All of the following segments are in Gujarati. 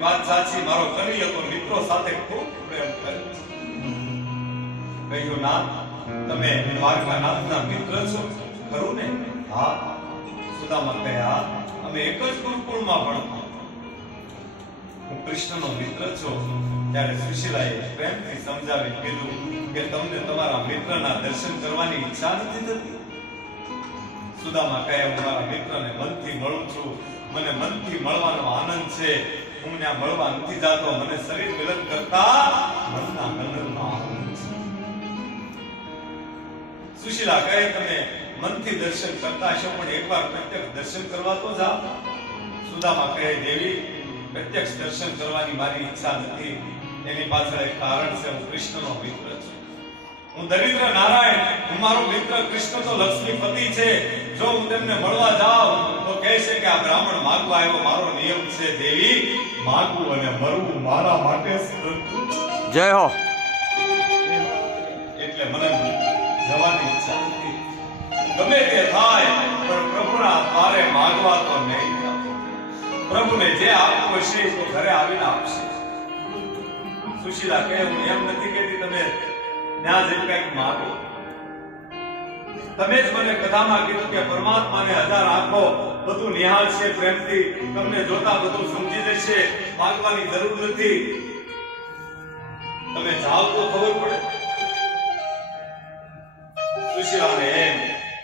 વાત સાચી, મારો કનૈયો તો મિત્રો સાથે ખૂબ પ્રેમ કરે છે. કહ્યું, ના તમે દ્વારકાનાથના મિત્ર છો ખરું ને? હા. સુદામા કહ્યા, અમે એક જ ગુરુકુળમાં ભણતા. હું કૃષ્ણનો મિત્ર છું. ત્યારે સુશીલાએ પ્રેમથી સમજાવી કીધું કે તમને તમારા મિત્રના દર્શન કરવાની ઈચ્છા નથી થતી. સુદામા કહે, હું મારા મિત્રને મનથી મળું છું, મને મનથી મળવાનો આનંદ છે. હું ત્યાં મળવા નથી જાતો, મને શરીર મિલન કરતા મનના મિલનનો આનંદ છે. સુશીલા કહે, તમે મનથી દર્શન કરતા હશો, પણ એકવાર પ્રત્યક્ષ દર્શન કરવા તો જાઓ. સુદામા કહે, દેવી, પ્રત્યક્ષ દર્શન કરવાની મારી ઈચ્છા નથી. એની પાછળ એક કારણ છે. હું કૃષ્ણનો મિત્ર છું. હું દરિદ્ર નારાયણ, હું મારો મિત્ર કૃષ્ણ તો લક્ષ્મીપતિ છે. જો હું તેમને મળવા જાઉં તો કહેશે કે આ બ્રાહ્મણ માગવા આવ્યો. મારો નિયમ છે દેવી, માગવું અને મરવું મારા માટે જય હો. એટલે મને જવાની ઈચ્છા નથી. ગમે તે થાય પણ પ્રભુના દ્વારે માગવા તો નહીં જાઉં. પ્રભુને જે આપવું હશે તો ઘરે આવીને આપશે. સુશીલા કહે, હું એમ નથી કહેતી તમે ત્યાં જઈને કંઈક માગો. તમે જ મને કથામાં કીધું કે પરમાત્માને હજાર આંખો બધું નિહાળશે પ્રેમથી. તમને જોતા બધું સમજી જશે, માગવાની જરૂર નથી. તમે જાઓ તો ખબર પડે. સુશીલાને એમ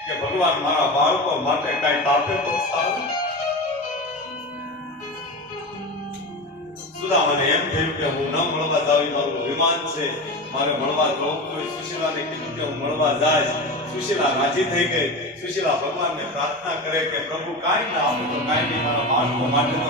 કે ભગવાન મારા બાળકો માટે કઈ આપે તો સારું. સુદામાને એમ થયું કે હું ન મળવા જાવી, મારું વિમાન છે, મારે મળવા જવું જોઈએ. સુશીલાને કીધું કે હું મળવા જાય. સુશીલા રાજી થઈ ગઈ. સુશીલા ભગવાનને પ્રાર્થના કરે કે પ્રભુ કાંઈ ના આપે તો કાંઈ નહીં, મારા બાળકો માટે